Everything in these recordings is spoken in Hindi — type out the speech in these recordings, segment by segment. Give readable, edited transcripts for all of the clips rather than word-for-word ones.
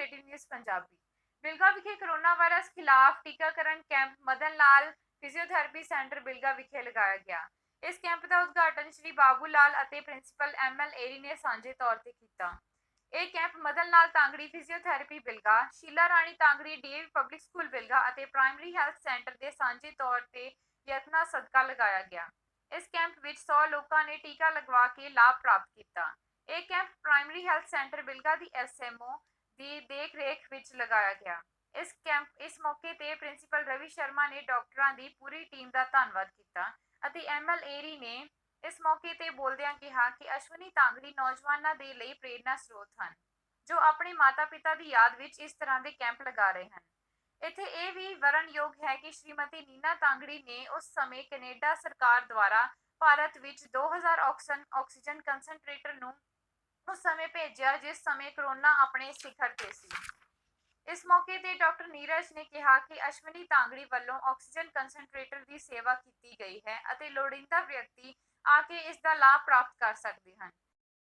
18 न्यूज़ पंजाबी। बिलगा विखे कोरोना वायरस खिलाफ टीकाकरण camp Madan Lal physiotherapy centre Bilga विखे लगाया गया। इस कैंप का उद्घाटन श्री बाबू लाल ਅਤੇ प्रिंसीपल ML एरी ने सांझे तौर पर किया। ਇਹ ਕੈਂਪ ਮਦਨ ਲਾਲ ਤਾਂਗੜੀ ਫਿਜ਼ੀਓਥੈਰੇਪੀ ਬਿਲਗਾ, ਸ਼ੀਲਾ ਰਾਣੀ ਤਾਂਗੜੀ DAV ਪਬਲਿਕ ਸਕੂਲ ਬਿਲਗਾ ਅਤੇ ਪ੍ਰਾਇਮਰੀ ਹੈਲਥ ਸੈਂਟਰ ਦੇ ਸਾਂਝੇ ਤੌਰ ਤੇ ਯਤਨਾਂ ਸਦਕਾ ਲਗਾਇਆ ਗਿਆ। ਇਸ ਕੈਂਪ ਵਿੱਚ 100 ਲੋਕਾਂ ਨੇ ਟੀਕਾ ਲਗਵਾ ਕੇ ਲਾਭ ਪ੍ਰਾਪਤ ਕੀਤਾ। ਇਹ camp primary health centre Bilga ਦੀ SMO ਦੀ ਦੇਖ ਰੇਖ ਵਿੱਚ ਲਗਾਇਆ ਗਿਆ। ਇਸ ਮੌਕੇ ਤੇ ਪ੍ਰਿੰਸੀਪਲ ਰਵੀ ਸ਼ਰਮਾ ਨੇ ਡਾਕਟਰਾਂ ਦੀ ਪੂਰੀ ਟੀਮ ਦਾ ਧੰਨਵਾਦ ਕੀਤਾ ਅਤੇ ML ਏਰੀ ਨੇ ਇਸ ਮੌਕੇ ਤੇ ਬੋਲਦਿਆਂ ਕਿਹਾ ਕਿ ਅਸ਼ਵਨੀ ਤਾਂਗੜੀ ਨੌਜਵਾਨਾਂ ਦੇ ਲਈ ਪ੍ਰੇਰਨਾ ਸਰੋਤ ਹਨ ਜੋ ਆਪਣੇ ਮਾਤਾ-ਪਿਤਾ ਦੀ ਯਾਦ ਵਿੱਚ ਇਸ ਤਰ੍ਹਾਂ ਦੇ ਕੈਂਪ ਲਗਾ ਰਹੇ ਹਨ। ਇੱਥੇ ਇਹ ਵੀ ਵਰਣਯੋਗ ਹੈ ਕਿ ਸ਼੍ਰੀਮਤੀ ਨੀਨਾ ਤਾਂਗੜੀ ਨੇ ਉਸ ਸਮੇਂ ਕੈਨੇਡਾ ਸਰਕਾਰ ਦੁਆਰਾ ਭਾਰਤ ਵਿੱਚ 2000 ਆਕਸੀਜਨ ਕੰਸੈਂਟਰੇਟਰ ਨੂੰ ਉਸ ਸਮੇਂ ਭੇਜਿਆ ਜਿਸ ਸਮੇਂ ਕੋਰੋਨਾ ਆਪਣੇ ਸਿਖਰ ਤੇ ਸੀ। ਇਸ ਮੌਕੇ ਤੇ ਡਾਕਟਰ ਨੀਰਜ ਨੇ ਕਿਹਾ ਕਿ ਅਸ਼ਵਨੀ ਤਾਂਗੜੀ ਵੱਲੋਂ ਆਕਸੀਜਨ ਕੰਸੈਂਟਰੇਟਰ ਦੀ ਸੇਵਾ ਕੀਤੀ ਗਈ ਹੈ ਅਤੇ ਲੋੜੀਂਦਾ ਵਿਅਕਤੀ ਆ ਕੇ ਇਸ ਦਾ ਲਾਭ ਪ੍ਰਾਪਤ ਕਰ ਸਕਦੇ ਹਨ।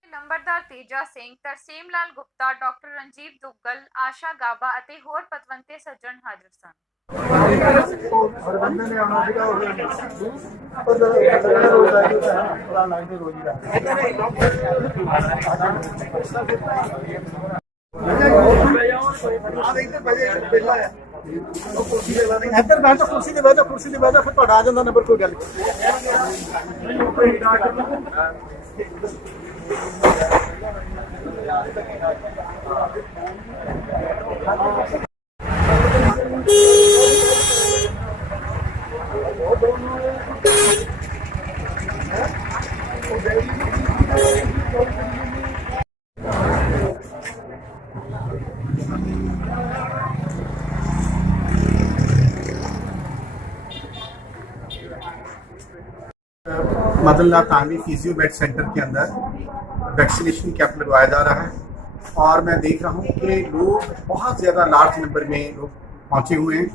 ਨੰਬਰਦਾਰ ਤੇਜਾ ਸਿੰਘ, ਤਰਸੇਮ ਲਾਲ ਗੁਪਤਾ, ਡਾਕਟਰ ਰਣਜੀਤ ਦੁੱਗਲ, ਆਸ਼ਾ ਗਾਬਾ ਅਤੇ ਹੋਰ ਪਤਵੰਤੇ ਸੱਜਣ ਹਾਜ਼ਰ ਸਨ। ਇੱਧਰ ਬੈਠੋ, ਕੁਰਸੀ ਤੇ ਬੈਠੋ, ਕੁਰਸੀ ਤੇ ਬੈਠੋ, ਫਿਰ ਤੁਹਾਡਾ ਆ ਜਾਂਦਾ ਨੰਬਰ, ਕੋਈ ਗੱਲ Madan Lal Tangri physio made centre के अंदर वैक्सीनेशन कैंप लगवाया जा रहा है और मैं देख रहा हूँ कि लोग बहुत ज़्यादा लार्ज नंबर में लोग पहुँचे हुए हैं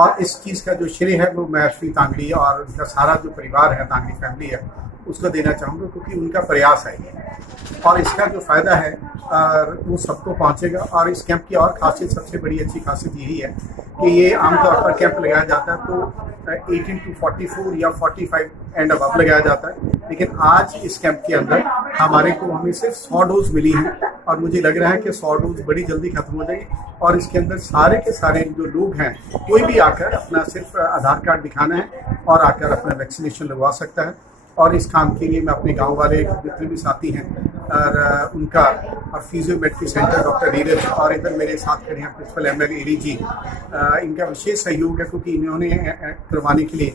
और इस चीज़ का जो श्रेय है वो मैं श्री तांगड़ी और उनका सारा जो परिवार है, तांगड़ी फैमिली है, उसको देना चाहूँगा क्योंकि उनका प्रयास है और इसका जो फ़ायदा है वो सबको पहुँचेगा। और इस कैंप की और खासियत, सबसे बड़ी अच्छी खासियत यही है कि ये आमतौर पर कैंप लगाया जाता है तो 18 to 44 या 45 एंड अबव लगाया जाता है, लेकिन आज इस कैंप के अंदर हमें सिर्फ 100 डोज मिली हैं और मुझे लग रहा है कि 100 डोज बड़ी जल्दी खत्म हो जाएगी और इसके अंदर सारे के सारे जो लोग हैं कोई भी आकर अपना सिर्फ आधार कार्ड दिखाना है और आकर अपना वैक्सीनेशन लगवा सकता है। और इस काम के लिए मैं अपने गांव वाले जितने भी साथी हैं और उनका और फिजियोमेट्री सेंटर डॉक्टर नीरज और इधर मेरे साथ खड़े हैं प्रिंसिपल ML एरी जी, इनका विशेष सहयोग है क्योंकि इन्होंने करवाने के लिए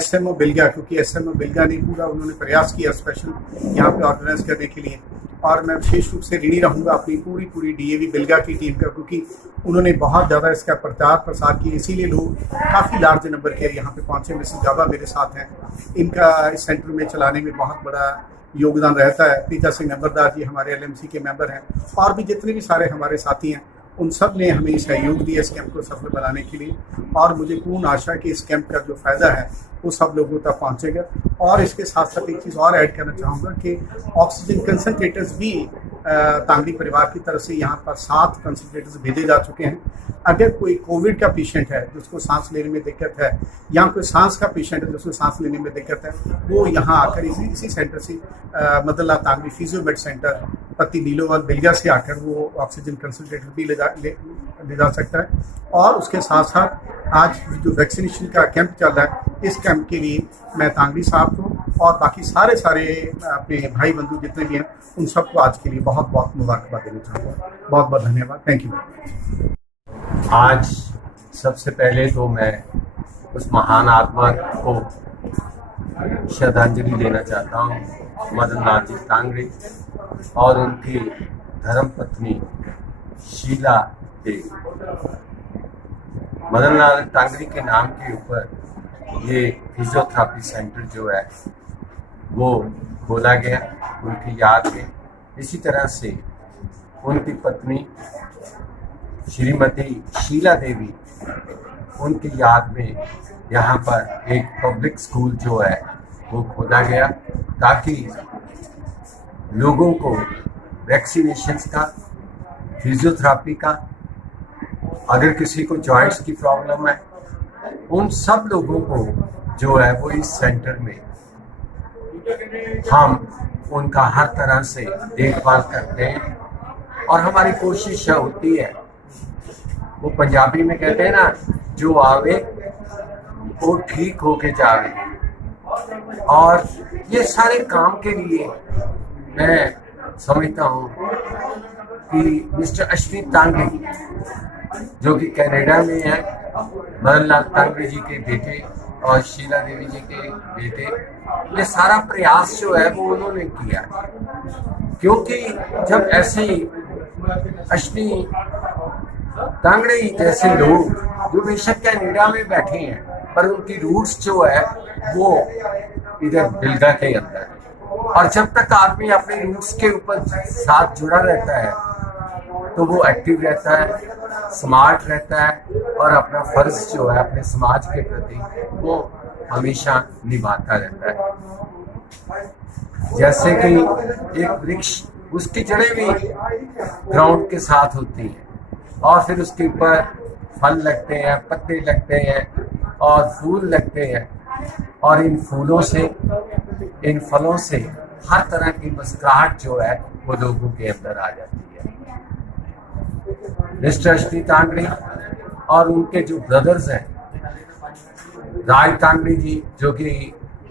SMO बिलगा, क्योंकि SMO बिलगा ने पूरा उन्होंने प्रयास किया स्पेशल यहाँ पे ऑर्गेनाइज करने के लिए। और मैं विशेष रूप से ऋणी रहूँगा अपनी पूरी DAV बिलगा की टीम का क्योंकि उन्होंने बहुत ज़्यादा इसका प्रचार प्रसार किया, इसीलिए लोग काफ़ी लार्ज नंबर के यहाँ पे पहुँचे। मिसेस गाबा मेरे साथ हैं, इनका इस सेंटर में चलाने में बहुत बड़ा योगदान रहता है। तेजा सिंह नंबरदार जी हमारे LMC के मेंबर हैं और भी जितने भी सारे हमारे साथी हैं, उन सब ने हमें सहयोग दिया इस कैंप को सफल बनाने के लिए। और मुझे पूर्ण आशा कि इस कैंप का जो फ़ायदा है वो सब लोगों तक पहुंचेगा। और इसके साथ साथ एक चीज़ और ऐड करना चाहूँगा कि ऑक्सीजन कंसनट्रेटर्स भी तांगड़ी परिवार की तरफ से यहाँ पर 7 कंसनट्रेटर्स भेजे जा चुके हैं। अगर कोई कोविड का पेशेंट है जिसको सांस लेने में दिक्कत है या कोई सांस का पेशेंट है जिसको सांस लेने में दिक्कत है, वो यहाँ आकर इसी सेंटर से मदन लाल तांगड़ी फिजियोमेड सेंटर पति नीलोवाल बिलगा से आकर वो ऑक्सीजन कंसनट्रेटर भी ले जा सकता है। और उसके साथ साथ आज जो वैक्सीनेशन का कैंप चल रहा है, इस कैंप के लिए मैं तांगड़ी साहब को और बाकी सारे अपने भाई बंधु जितने भी हैं उन सबको आज के लिए बहुत बहुत मुबारकबाद देना चाहूँगा। बहुत बहुत धन्यवाद, थैंक यू। आज सबसे पहले तो मैं उस महान आत्मा को श्रद्धांजलि देना चाहता हूँ, मदन लाल जी तांगड़ी और उनकी धर्म पत्नी शीला देवी। मदन लाल तांगड़ी के नाम के ऊपर ये फिजियोथेरेपी सेंटर जो है वो खोला गया उनकी याद में। इसी तरह से उनकी पत्नी श्रीमती शीला देवी, उनकी याद में यहाँ पर एक पब्लिक स्कूल जो है वो खोला गया ताकि लोगों को वैक्सीनेशंस का फिजियोथेरापी का, अगर किसी को जॉइंट्स की प्रॉब्लम है, उन सब लोगों को जो है वो इस सेंटर में हम उनका हर तरह से देखभाल करते हैं। और हमारी कोशिश होती है, वो पंजाबी में कहते हैं ना, जो आवे वो ठीक होके जावे। और ये सारे काम के लिए मैं समझता हूँ कि मिस्टर अश्विनी तांगड़ी जो कि कनाडा में है, मदन लाल तांगड़ी जी के बेटे और शीला देवी जी के बेटे, ये सारा प्रयास जो है वो उन्होंने किया। क्योंकि जब ऐसे ही अश्विनी तांगड़ी जैसे लोग जो बेशक कनाडा में बैठे हैं, पर उनकी रूट्स जो है वो इधर बिल्गा के अंदर है, और जब तक आदमी अपने रूट्स के ऊपर साथ जुड़ा रहता है तो वो एक्टिव रहता है, स्मार्ट रहता है, और अपना फर्ज जो है अपने समाज के प्रति वो हमेशा निभाता रहता है। जैसे कि एक वृक्ष, उसकी जड़ें भी ग्राउंड के साथ होती हैं, और फिर उसके ऊपर फल लगते हैं, पत्ते लगते हैं और फूल लगते हैं, और इन फूलों से, इन फलों से हर तरह की मुस्कुराहट जो है वो लोगों के अंदर आ जाती है। मिस्टर अश्विनी तांगड़ी और उनके जो ब्रदर्स हैं, राज तांगड़ी जी जो कि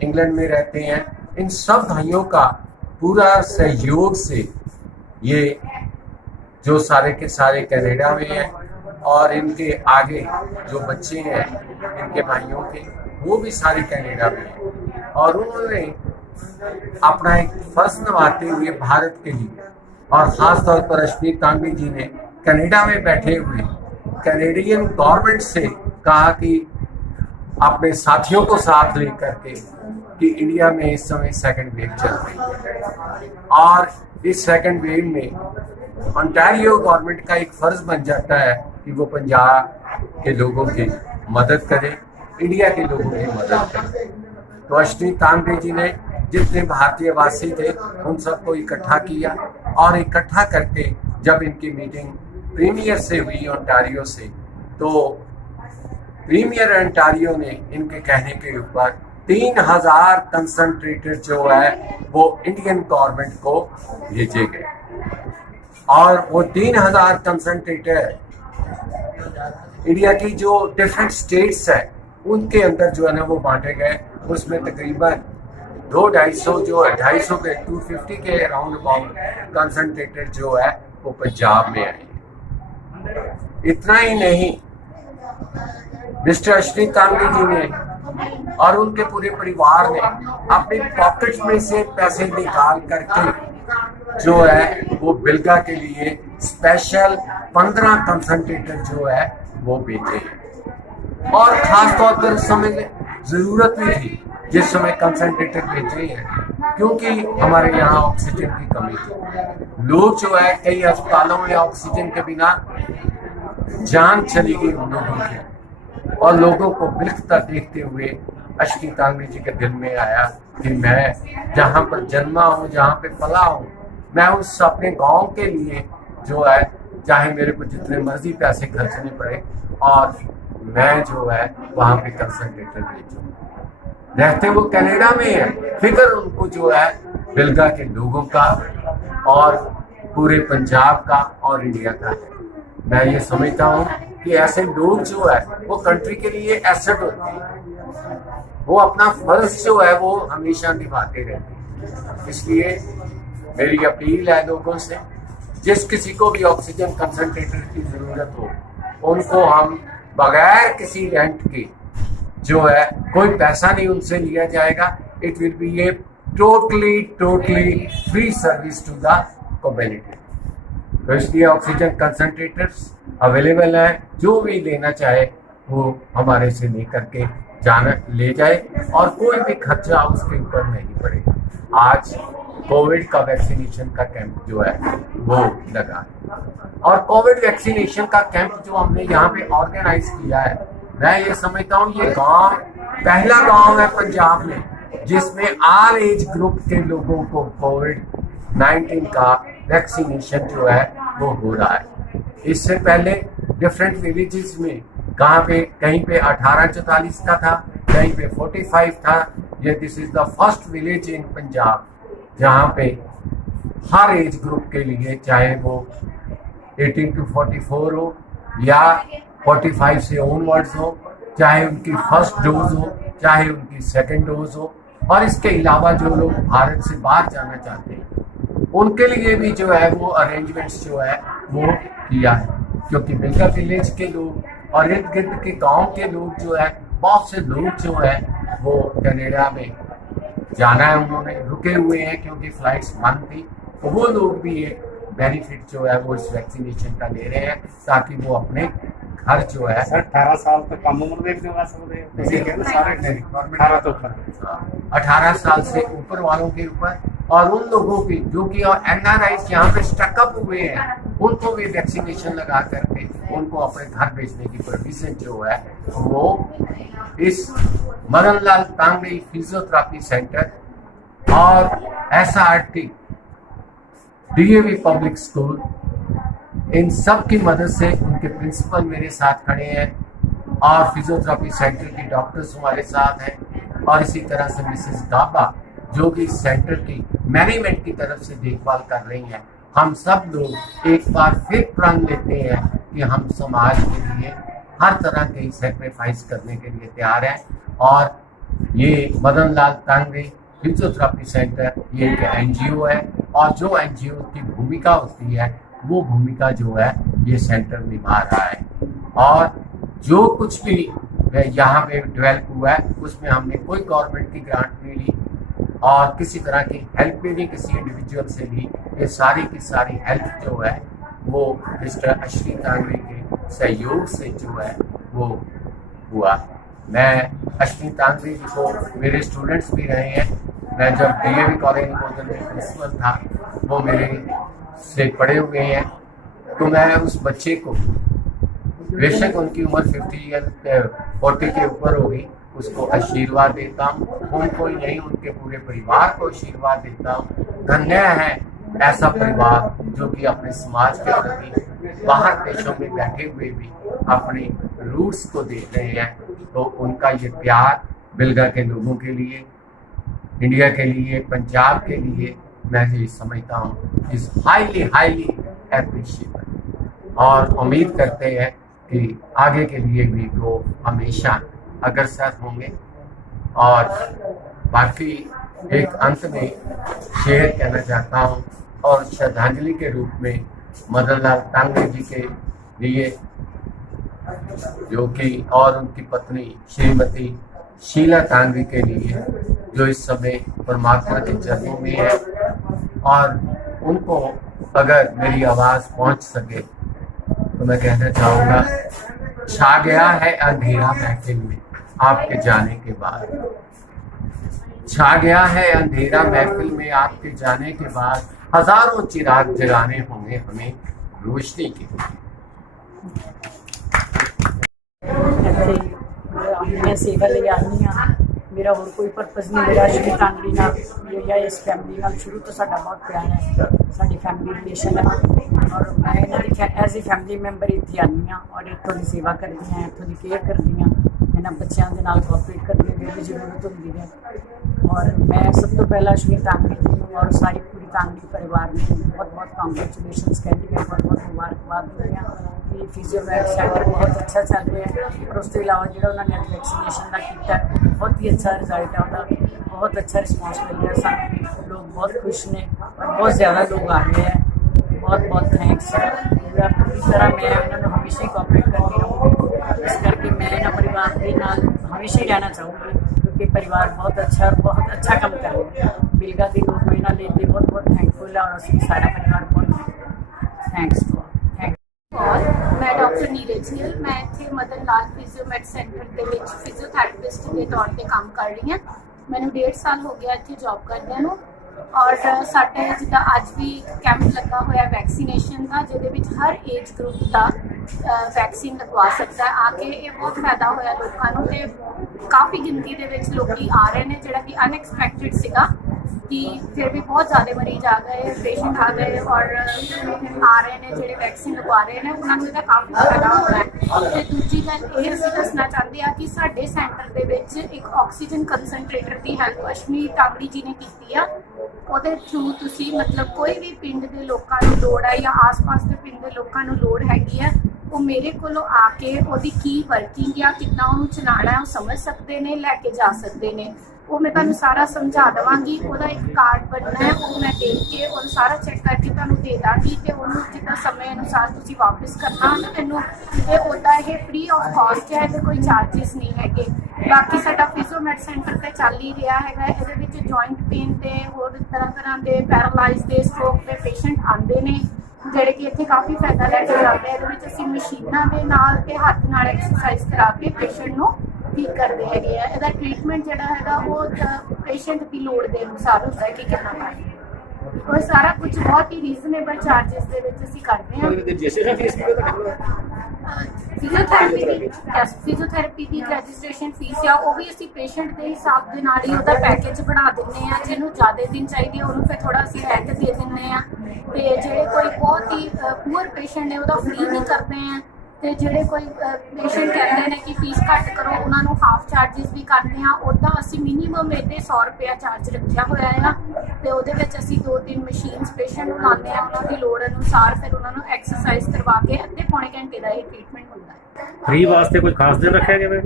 इंग्लैंड में रहते हैं, इन सब भाइयों का पूरा सहयोग से ये जो सारे के सारे कनाडा में हैं, और इनके आगे जो बच्चे हैं इनके भाइयों के, वो भी सारे कनाडा में हैं, और उन्होंने अपना एक फर्ज निभाते हुए भारत के लिए, और ख़ास तौर पर अश्विनी तांगड़ी जी ने कनाडा में बैठे हुए कैनेडियन गवर्नमेंट से कहा कि अपने साथियों को साथ लेकर के कि इंडिया में इस समय सेकंड वेव चल रही है, और इस सेकंड वेव में ओंटारियो गवर्नमेंट का एक फर्ज बन जाता है कि वो पंजाब के लोगों की मदद करे, इंडिया के लोगों की मदद करे। तो अश्विनी तांगड़ी जी ने जितने भारतीय वासी थे उन सबको इकट्ठा किया, और इकट्ठा करके जब इनकी मीटिंग प्रीमियर से हुई ओंटारियो से, तो प्रीमियर ओंटारियो ने इनके कहने के ऊपर 3000 कंसंट्रेटर जो है वो इंडियन गवर्नमेंट को भेजे गए, और वो 3000 कंसंट्रेटर इंडिया की जो डिफरेंट स्टेट्स है उनके अंदर जो है ना वो बांटे गए। उसमें तकरीबन 250 जो है 250 के 250 के अराउंड अबाउट कंसंट्रेटर जो है वो पंजाब में आए। इतना ही नहीं, मिस्टर अश्विनी तांगड़ी जी ने और उनके पूरे परिवार ने अपने पॉकेट में से पैसे निकाल करके जो है वो बिल्गा के लिए स्पेशल 15 कंसंट्रेटर जो है वो भेजे हैं, और खास तौर पर उस समय जरूरत भी थी जिस समय कंसंट्रेटर भेजे हैं, क्योंकि हमारे यहाँ ऑक्सीजन की कमी थी। लोग जो है कई अस्पतालों में ऑक्सीजन के बिना जान चली गई उन लोगों की, और लोगों को बिलखता देखते हुए अश्विनी तांगड़ी जी के दिल में आया कि मैं जहाँ पर जन्मा हूँ, जहाँ पे पला हूँ, मैं उस अपने गांव के लिए जो है चाहे मेरे को जितने मर्जी पैसे खर्चने पड़े, और मैं जो है वहाँ पे कंसंट्रेटर भेजूँ। रहते वो कनाडा में है, फिक्र उनको जो है बिल्गा के लोगों का और पूरे पंजाब का और इंडिया का है। मैं ये समझता हूँ कि ऐसे लोग जो है वो कंट्री के लिए एसेट होते हैं, वो अपना फर्ज जो है वो हमेशा निभाते रहते हैं। इसलिए मेरी अपील है लोगों से, जिस किसी को भी ऑक्सीजन कंसंट्रेटर की जरूरत हो उनको हम बगैर किसी रेंट के जो है, कोई पैसा नहीं उनसे लिया जाएगा। It will be a totally free service to the community. तो इसलिए ऑक्सीजन कंसंट्रेटर्स अवेलेबल है, जो भी लेना चाहे वो हमारे से लेकर के जाना ले जाए, और कोई भी खर्चा उसके ऊपर नहीं पड़ेगा। आज कोविड का वैक्सीनेशन का कैंप जो है वो लगा, और कोविड वैक्सीनेशन का कैंप जो हमने यहाँ पे ऑर्गेनाइज किया है, मैं ये समझता हूँ ये गांव पहला गांव है पंजाब में जिसमें ऑल एज ग्रुप के लोगों को कोविड-19 का वैक्सीनेशन जो है वो हो रहा है। इससे पहले डिफरेंट विलेजेस में कहीं पे 1844 का था, कहीं पे 45 था। ये this is the first village in Punjab जहाँ पे हर एज ग्रुप के लिए, चाहे वो 18 to 44 हो या 45 से ऑनवर्ड्स हो, चाहे उनकी फर्स्ट डोज हो, चाहे उनकी सेकंड डोज हो, और इसके अलावा जो लोग भारत से बाहर जाना चाहते हैं उनके लिए भी जो है वो अरेंजमेंट्स जो है वो किया है। क्योंकि बिलगा विलेज के लोग और इर्द गिर्द के गांव के लोग जो है, बहुत से लोग जो है वो कनाडा में जाना है, उन्होंने रुके हुए हैं क्योंकि फ्लाइट्स बंद थी। तो वो लोग भी एक बेनिफिट जो है वो इस वैक्सीनेशन का ले रहे हैं ताकि वो अपने घर जो है। सर 18 साल तक कम उम्र में भी लगा सकते हैं, ਤੁਸੀਂ ਕਹਿੰਦੇ ਸਾਰੇ ਨਹੀਂ, गवर्नमेंट 18 ਤੋਂ ਉੱਪਰ 18 साल से ऊपर वालों के ऊपर, और उन लोगों की जो कि NRIs यहाँ पे स्टकअप हुए हैं उनको भी वैक्सीनेशन लगा करके उनको अपने घर भेजने की प्रोविजन जो है वो इस मदन लाल तांगड़ी फिजियोथेरेपी सेंटर और SRT DAV पब्लिक स्कूल, इन सब की मदद से, उनके प्रिंसिपल मेरे साथ खड़े हैं और फिजियोथेरेपी सेंटर की डॉक्टर्स हमारे साथ हैं, और इसी तरह से मिसेस गाबा जो कि सेंटर की मैनेजमेंट की तरफ से देखभाल कर रही हैं। हम सब लोग एक बार फिर प्रण लेते हैं कि हम समाज के लिए हर तरह के सेक्रीफाइस करने के लिए तैयार हैं। और ये मदन लाल तांगड़ी फिजियोथेरेपी सेंटर ये एक NGO है, और जो NGO की भूमिका होती है वो भूमिका जो है ये सेंटर निभा रहा है। और जो कुछ भी यहाँ पे डेवलप हुआ है उसमें हमने कोई गवर्नमेंट की ग्रांट नहीं ली और किसी तरह की हेल्प भी नहीं किसी इंडिविजुअल से ली। ये सारी की सारी हेल्प जो है वो मिस्टर अश्विनी तांगड़ी के सहयोग से जो है वो हुआ। मैं अश्विनी तांगड़ी जी को, मेरे स्टूडेंट्स भी रहे हैं, मैं जब DAV कॉलेज में प्रिंसिपल था वो मेरे से पढ़े हुए हैं, तो मैं उस बच्चे को, बेशक उनकी उम्र 50 या 40 के ऊपर होगी, उसको आशीर्वाद देता हूँ। उनको ही नहीं उनके पूरे परिवार को आशीर्वाद देता हूँ। धन्य है ऐसा परिवार जो कि अपने समाज के प्रति बाहर देशों में बैठे हुए भी अपने रूट्स को देख रहे हैं। तो उनका ये प्यार बिलगा के लोगों के लिए, इंडिया के लिए, पंजाब के लिए मैं ये समझता हूँ इज हाईली एप्रिशिएबल, और उम्मीद करते हैं कि आगे के लिए भी वो हमेशा अग्रसर होंगे। और बाकी एक अंत में शेर कहना चाहता हूँ और श्रद्धांजलि के रूप में मदन लाल तांगड़ी जी के लिए, जो कि और उनकी पत्नी श्रीमती शीला तांगड़ी के लिए जो इस समय परमात्मा के चरणों में है, और उनको अगर मेरी आवाज़ पहुंच सके तो मैं कहना चाहूँगा, छा गया है अंधेरा महफिल में आपके जाने के बाद, छा गया है अंधेरा महफिल में आपके जाने के बाद, हजारों चिराग जगाने होंगे हमें रोशनी के। मैं सेवा ले आई हाँ, मेरा और कोई पर्पज़ नहीं। मेरा अश्विनी तांगड़ी नाल या इस फैमिली नाल शुरू तो साडा बहुत प्यार है, साडी फैमिली रिलेशन है, और मैं इन्हां दी एज ए फैमिली मैंबर इत्थे आनी हाँ और इत्थों दी सेवा करदी हाँ, इत्थों दी केयर करदी हाँ, इन्हां बच्चों के नाल कोऑपरेट करने की भी जरूरत होती है। और मैं सब तो पहला अश्विनी तांगड़ी जी और सारी पूरी तांगड़ी परिवार में बहुत बहुत कॉन्ग्रेचुलेशंस कहती हैं, बहुत बहुत मुबारकबाद देती हैं कि फिजियोवेट सेंटर बहुत अच्छा चल रहा है। और उसके अलावा जो उन्होंने वैक्सीनेशन का किया बहुत ही अच्छा रिजल्ट है, उनका बहुत अच्छा रिस्पॉन्स मिल रहा है, सारे लोग बहुत खुश ने और बहुत ज़्यादा लोग आ रहे हैं। बहुत बहुत थैंक्स। इस तरह मैं उन्होंने हमेशा ही कोऑपरेट करती रहूँगी, इस करके मैं इन्होंने परिवार के नाल हमेशा ही रहना चाहूँगी क्योंकि परिवार बहुत अच्छा काम कर रहा है। बिलगा के लोग मेरे लिए बहुत बहुत थैंकफुल है और असली सारा परिवार बहुत थैंक्स टू और मैं डॉक्टर नीरज गिल, मैं इतने मदन लाल फिजियोमेट सेंटर के फिजियोथेरेपिस्ट के तौर पर काम कर रही हूँ। मैंने 1.5 साल हो गया इतने जॉब करदे नूं और साडे जिद्दां अज भी कैंप लगा होया वैक्सीनेशन का, जिहदे हर एज ग्रुप का वैक्सीन लगवा सकता है आके। ये बहुत फायदा होया लोगों नूं ते काफ़ी गिनती दे विच लोकी आ रहे हैं, जिहड़ा कि अनएक्सपैक्टेड सीगा। कि फिर भी बहुत ज़्यादा मरीज आ गए, पेशेंट आ गए और आ रहे हैं ਜਿਹੜੇ ਵੈਕਸੀਨ ਲਗਵਾ ਰਹੇ ਨੇ ਉਹਨਾਂ ਨੂੰ ਇਹਦਾ ਕਾਫੀ ਫਾਇਦਾ ਹੋਣਾ ਹੈ। ਤੇ ਦੂਜੀ ਗੱਲ ਇਹ ਅਸੀਂ ਦੱਸਣਾ ਚਾਹੁੰਦੇ ਆ ਕਿ ਸਾਡੇ ਸੈਂਟਰ ਦੇ ਵਿੱਚ ਇੱਕ ਆਕਸੀਜਨ ਕੰਸਨਟਰੇਟਰ ਦੀ ਹੈਲਪ ਅਸ਼ਮੀ ਤਾਂਗੜੀ ਜੀ ਨੇ ਕੀਤੀ ਆ। ਉਹਦੇ ਥਰੂ ਤੁਸੀਂ ਮਤਲਬ ਕੋਈ ਵੀ ਪਿੰਡ ਦੇ ਲੋਕਾਂ ਨੂੰ ਲੋੜ ਹੈ ਜਾਂ ਆਸ-ਪਾਸ ਦੇ ਪਿੰਡ ਦੇ ਲੋਕਾਂ ਨੂੰ ਲੋੜ ਹੈਗੀ ਹੈ, ਉਹ ਮੇਰੇ ਕੋਲੋਂ ਆ ਕੇ ਉਹਦੀ ਕੀ ਵਰਕਿੰਗ ਆ, ਕਿੱਦਾਂ ਉਹਨੂੰ ਚਲਾਉਣਾ ਹੈ ਉਹ ਸਮਝ ਸਕਦੇ ਨੇ, ਲੈ ਕੇ ਜਾ ਸਕਦੇ ਨੇ। ਉਹ ਮੈਂ ਤੁਹਾਨੂੰ ਸਾਰਾ ਸਮਝਾ ਦੇਵਾਂਗੀ। ਉਹਦਾ ਇੱਕ ਕਾਰਡ ਬਣਨਾ ਹੈ, ਉਹ ਮੈਂ ਦੇਖ ਕੇ ਉਹਨੂੰ ਸਾਰਾ ਚੈੱਕ ਕਰਕੇ ਤੁਹਾਨੂੰ ਦੇ ਦਾਂਗੀ ਤੇ ਉਹਨੂੰ ਜਿੱਦਾਂ ਸਮੇਂ ਅਨੁਸਾਰ ਤੁਸੀਂ ਵਾਪਸ ਕਰਨਾ ਨਾ ਮੈਨੂੰ। ਤੇ ਉੱਦਾਂ ਇਹ ਫ੍ਰੀ ਆਫ ਕਾਸਟ ਹੈ, ਇਹਦੇ ਕੋਈ ਚਾਰਜਿਸ ਨਹੀਂ ਹੈਗੇ। ਬਾਕੀ ਸਾਡਾ ਫਿਜ਼ੀਓਮੈਟ ਸੈਂਟਰ ਤੇ ਚੱਲ ਹੀ ਰਿਹਾ ਹੈਗਾ। ਇਹਦੇ ਵਿੱਚ ਜੁਆਇੰਟ ਪੇਨ ਤੇ ਹੋਰ ਤਰ੍ਹਾਂ ਦੇ ਪੈਰਾਲਾਈਜ਼ ਦੇ, ਸਟ੍ਰੋਕ ਦੇ ਪੇਸ਼ੈਂਟ ਆਉਂਦੇ ਨੇ ਜਿਹੜੇ ਕਿ ਇੱਥੇ ਕਾਫੀ ਫਾਇਦਾ ਲੈ ਕੇ ਜਾਂਦੇ। ਇਹਦੇ ਵਿੱਚ ਅਸੀਂ ਮਸ਼ੀਨਾਂ ਦੇ ਨਾਲ ਤੇ ਹੱਥ ਨਾਲ ਐਕਸਰਸਾਈਜ਼ ਕਰਾ ਕੇ ਪੇਸ਼ੈਂਟ ਨੂੰ ਠੀਕ ਕਰਦੇ ਹੈਗੇ ਆ। ਇਹਦਾ ਟ੍ਰੀਟਮੈਂਟ ਜਿਹੜਾ ਹੈਗਾ ਉਹ ਪੇਸ਼ੈਂਟ ਦੀ ਲੋੜ ਦੇ ਅਨੁਸਾਰ ਹੁੰਦਾ ਹੈ ਕਿ ਕਿੰਨਾ ਪਾਏ। ਉਹ ਸਾਰਾ ਕੁਝ ਬਹੁਤ ਹੀ ਰੀਜ਼ਨੇਬਲ ਚਾਰजेस ਦੇ ਵਿੱਚ ਅਸੀਂ ਕਰਦੇ ਹਾਂ। ਰਜਿਸਟ੍ਰੇਸ਼ਨ ਫੀਸ ਵੀ ਤੁਹਾਡੇ ਫਿਜ਼ੀਓਥੈਰੇਪੀ ਦੀ ਰਜਿਸਟ੍ਰੇਸ਼ਨ ਫੀਸ ਆ ਉਹ ਵੀ ਅਸੀਂ ਪੇਸ਼ੈਂਟ ਦੇ ਹਿਸਾਬ ਦੇ ਨਾਲ ਹੀ ਉਹਦਾ ਪੈਕੇਜ ਬਣਾ ਦਿੰਦੇ ਆ। ਜਿਹਨੂੰ ਜ਼ਿਆਦਾ ਦਿਨ ਚਾਹੀਦੇ ਉਹਨੂੰ ਫਿਰ ਥੋੜਾ ਅਸੀਂ ਰਹਿ ਕੇ ਦੇ ਦਿੰਦੇ ਆ। ਤੇ ਜਿਹੜੇ ਕੋਈ ਬਹੁਤ ਹੀ ਪੂਅਰ ਪੇਸ਼ੈਂਟ ਨੇ ਉਹਦਾ ਫ੍ਰੀ ਵੀ ਕਰਦੇ ਆ। ਤੇ ਜਿਹੜੇ ਕੋਈ ਪੇਸ਼ੈਂਟ ਕਹਿੰਦੇ ਨੇ ਕਿ ਫੀਸ ਘੱਟ ਕਰੋ ਉਹਨਾਂ ਨੂੰ ਹਾਫ ਚਾਰजेस ਵੀ ਕਰਦੇ ਆ। ਉੱਦਾਂ ਅਸੀਂ ਮਿਨੀਮਮ ਇਹਦੇ 100 ਰੁਪਇਆ ਚਾਰਜ ਰੱਖਿਆ ਹੋਇਆ ਆ ਤੇ ਉਹਦੇ ਵਿੱਚ ਅਸੀਂ 2-3 ਮਸ਼ੀਨਸ ਪੇਸ਼ੈਂਟ ਨੂੰ ਲਾਉਂਦੇ ਆ। ਉਹਨਾਂ ਦੀ ਲੋੜ ਅਨੁਸਾਰ ਫਿਰ ਉਹਨਾਂ ਨੂੰ ਐਕਸਰਸਾਈਜ਼ ਕਰਵਾ ਕੇ ਅੱਧੇ ਪੌਣੇ ਘੰਟੇ ਦਾ ਇਹ ਟ੍ਰੀਟਮੈਂਟ ਹੁੰਦਾ ਹੈ। ਫ੍ਰੀ ਵਾਸਤੇ ਕੋਈ ਖਾਸ ਦਿਨ ਰੱਖਿਆ ਗਿਆ ਹੈ?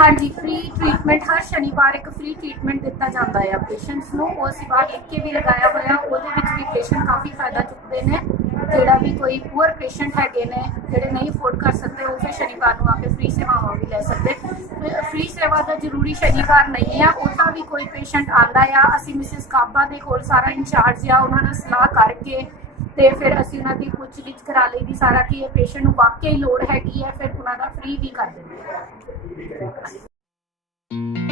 ਹਾਂਜੀ, ਫ੍ਰੀ ਟ੍ਰੀਟਮੈਂਟ ਹਰ ਸ਼ਨੀਵਾਰ ਇੱਕ ਫ੍ਰੀ ਟ੍ਰੀਟਮੈਂਟ ਦਿੱਤਾ ਜਾਂਦਾ ਹੈ ਪੇਸ਼ੈਂਟਸ ਨੂੰ। ਉਹ ਅਸੀਂ ਬਾਹਰ ਲਿਖ ਕੇ ਵੀ ਲਗਾਇਆ ਹੋਇਆ। ਉਹਦੇ ਵਿੱਚ ਵੀ ਪੇਸ਼ੈਂਟ ਕਾਫੀ ਫਾਇਦਾ ਚੁੱਕਦੇ ਨੇ। ਜਿਹੜਾ ਵੀ ਕੋਈ ਪੂਅਰ ਪੇਸ਼ੈਂਟ ਹੈਗੇ ਨੇ ਜਿਹੜੇ ਨਹੀਂ ਅਫੋਰਡ ਕਰ ਸਕਦੇ ਉਹ ਫਿਰ ਸ਼ਨੀਵਾਰ ਨੂੰ ਆ ਕੇ ਫ੍ਰੀ ਸੇਵਾਵਾਂ ਵੀ ਲੈ ਸਕਦੇ। ਫ੍ਰੀ ਸੇਵਾ ਦਾ ਜ਼ਰੂਰੀ ਸ਼ਨੀਵਾਰ ਨਹੀਂ ਆ, ਉੱਦਾਂ ਵੀ ਕੋਈ ਪੇਸ਼ੈਂਟ ਆਉਂਦਾ ਆ ਅਸੀਂ ਮਿਸਿਸ ਕਾਬਾ ਦੇ ਕੋਲ ਸਾਰਾ ਇੰਚਾਰਜ ਆ ਉਹਨਾਂ ਨਾਲ ਸਲਾਹ ਕਰਕੇ ਤੇ ਫਿਰ ਅਸੀਂ ਉਹਨਾਂ ਦੀ ਪੁੱਛਗਿੱਛ ਕਰਾ ਲਈ ਦੀ ਸਾਰਾ ਕਿ ਇਹ ਪੇਸ਼ੈਂਟ ਨੂੰ ਵਾਕਈ ਲੋੜ ਹੈਗੀ ਹੈ, ਫਿਰ ਉਹਨਾਂ ਦਾ ਫ੍ਰੀ ਵੀ ਕਰ ਦਿੰਦੇ ਹਾਂ।